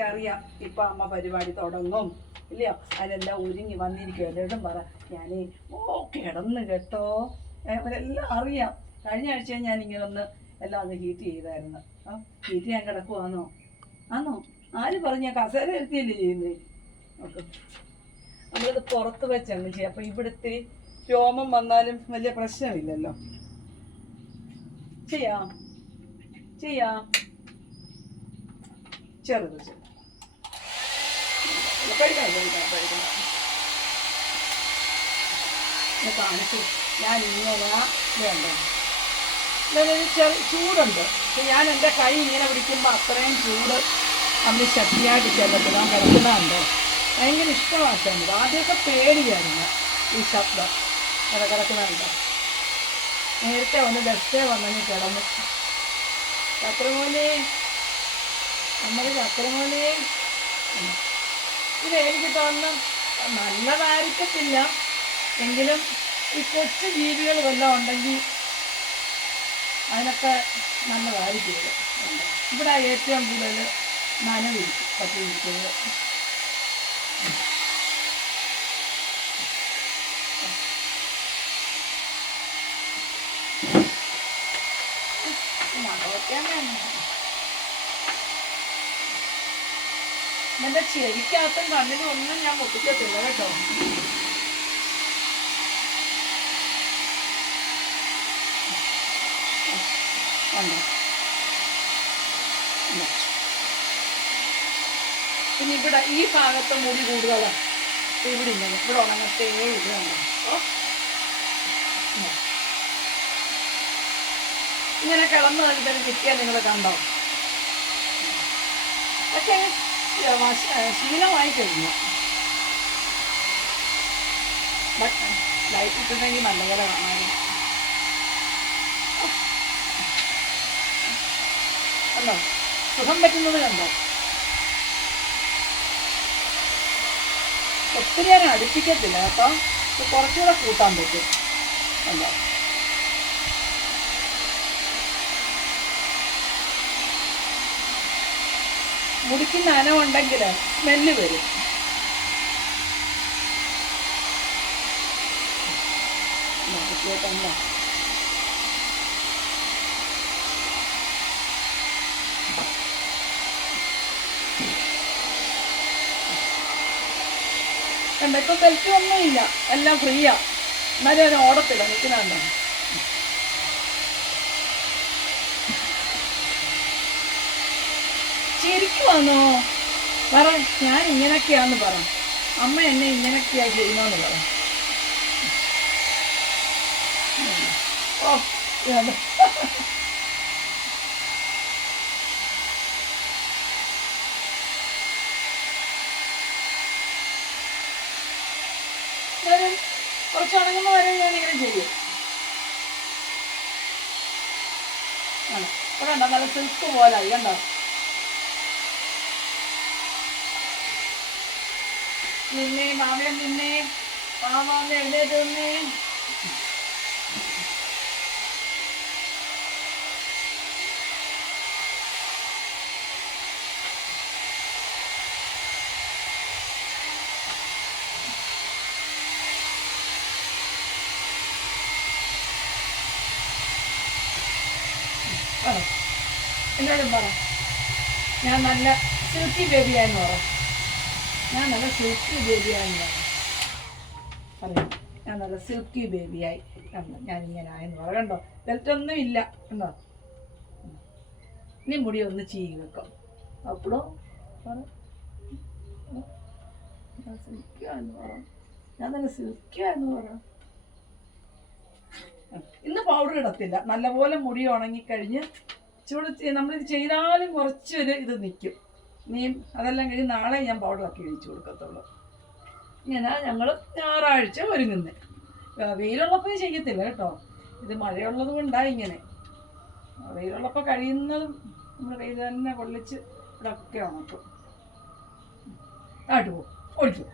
അറിയാം ഇപ്പൊ അമ്മ പരിപാടി തുടങ്ങും. ഇല്ലയോ അതിലെല്ലാം ഒരുങ്ങി വന്നിരിക്കും എല്ലാവരും പറ ഞാൻ ഓ കിടന്ന് കേട്ടോ. അവരെല്ലാം അറിയാം. കഴിഞ്ഞ ആഴ്ച ഞാൻ ഇങ്ങനെ ഒന്ന് എല്ലാം ഒന്ന് ഹീറ്റ് ചെയ്തായിരുന്നു. ആ ഹീറ്റ് ചെയ്യാൻ കിടക്കുവാന്നോ? ആന്നോ? ആര് പറഞ്ഞ കസേര എടുത്തിയല്ലേ ചെയ്യുന്നേ? നമ്മളത് പുറത്ത് വെച്ചങ്ങ് ചെയ്യാം. അപ്പൊ ഇവിടുത്തെ രോമം വന്നാലും വലിയ പ്രശ്നമില്ലല്ലോ. ചെയ്യാം. ചെയ്യാം. ചെറുത് ചെറുത്. കഴിക്കണം കഴിക്കണം കഴിക്കണം കാണിച്ചു ഞാൻ ഇങ്ങനെ വേണ്ട. ഇതിനൊരു ചെറു ചൂടുണ്ട്. ഞാൻ എന്റെ കൈ ഇങ്ങനെ പിടിക്കുമ്പോൾ അത്രയും ചൂട് നമ്മൾ ശക്തിയായിട്ട് ചെല്ലത്തില്ല ഞാൻ കിടക്കുന്നുണ്ട് ഭയങ്കര ഇഷ്ടമാക്കുന്നത് ആദ്യമൊക്കെ പേടിയായിരുന്നു ഈ ശബ്ദം. അവിടെ കിടക്കുന്നുണ്ട് നേരത്തെ ഒന്ന് ബസ്സേ വന്നെങ്കിൽ കിടന്നു. ചക്രമോനെ നമ്മുടെ ചക്രമോനെ ഇത് എനിക്ക് തോന്നുന്നു നല്ലതായിരിക്കത്തില്ല എങ്കിലും ഈ കൊച്ചു ജീവികൾ വല്ലതും ഉണ്ടെങ്കിൽ അതിനൊക്കെ നല്ലതായിരിക്കും? ഇവിടെ ഏറ്റവും കൂടുതൽ നനവിരിക്കും പറ്റിയിരിക്കുന്നത് എന്റെ ചെവിക്കകത്തും കണ്ണിനും ഒന്നും ഞാൻ മുട്ടിക്കത്തില്ല കേട്ടോ. പിന്നെ ഇവിടെ ഈ ഭാഗത്ത് മുടി കൂടുതലാണ് ഇവിടെ ഇല്ല. ഇവിടെ ഉണങ്ങത്തേ ഇല്ല. ഇങ്ങനെ കിളന്ന് നൽകിയാൽ കിട്ടിയാൽ നിങ്ങൾ കണ്ടോ? ഏ, ശീലമായി കഴിഞ്ഞു. ലൈറ്റ് ഇട്ടിട്ടുണ്ടെങ്കിൽ നല്ലപോലെ കാണാമായിരുന്നു. കണ്ടോ? സുഖം പറ്റുന്നത് കണ്ടോ? ഒത്തിരി നേരം അടുപ്പിക്കത്തില്ല കേട്ടോ കുറച്ചുകൂടെ കൂട്ടാൻ പറ്റും. കണ്ടോ? മുടിക്ക് നനവുണ്ടെങ്കിൽ സ്മെല്ല് വരും. കണ്ടോ ഇപ്പൊ ഒന്നുമില്ല. എല്ലാം ഫ്രീയാ എന്നാലും അതിന് ഓടത്തില്ല നിൽക്കുന്നുണ്ടോ ശരിക്കുവാന്നോ പറ ഞാൻ ഇങ്ങനൊക്കെയാന്ന് പറ. അമ്മ എന്നെ ഇങ്ങനൊക്കെയാ ചെയ്യുന്നു പറ. ഓ ഇതാണ്. കുറച്ച് ഉണങ്ങുമ്പോൾ വരെ ഞാൻ ഇങ്ങനെ ചെയ്യും. ആണ് ഇവിടെ ഉണ്ടോ നല്ല സിൽക്ക് പോലായി കണ്ടോ? നിന്നെ മാമൻ നിന്നെ മാമാന്ന് എഴുന്നേറ്റ് നിന്നേ പറ. എന്നോടും പറ. ഞാൻ നല്ല സിൽക്കി ബേബിയായെന്ന് പറ. ഞാൻ നല്ല സിൽക്കി ബേബിയായെന്ന് പറ പറയും. ഞാൻ നല്ല സിൽക്കി ബേബിയായി കണ്ടോ ഞാനിങ്ങനെ ആയെന്ന് പറയണ്ടോ ബെൽറ്റൊന്നും ബെൽറ്റ് ഇല്ല എന്നോ ഇനി മുടി ഒന്ന് ചീകി വെക്കാം. അപ്പോഴും ഞാൻ നല്ല സിൽക്കിയായെന്ന് പറയാം ഇന്ന് പൗഡർ ഇടത്തില്ല. നല്ലപോലെ മുടി ഉണങ്ങിക്കഴിഞ്ഞ് ചൂട് നമ്മളിത് ചെയ്താലും കുറച്ചൊരു ഇത് നിൽക്കും നീ അതെല്ലാം കഴിഞ്ഞ് നാളെ ഞാൻ പൗഡറൊക്കെ ഇഴിച്ചു കൊടുക്കത്തുള്ളൂ. ഇങ്ങനെ ഞങ്ങൾ ഞായറാഴ്ച ഒരുങ്ങുന്നത് വെയിലുള്ളപ്പോൾ ചെയ്യത്തില്ല കേട്ടോ. ഇത് മഴയുള്ളത് കൊണ്ടാണ് ഇങ്ങനെ. വെയിലുള്ളപ്പോൾ കഴിയുന്നതും നമ്മൾ വെയിൽ തന്നെ കൊള്ളിച്ച് ഇതൊക്കെ ഉണക്കും ആട്ട് പോകും ഓടിച്ചു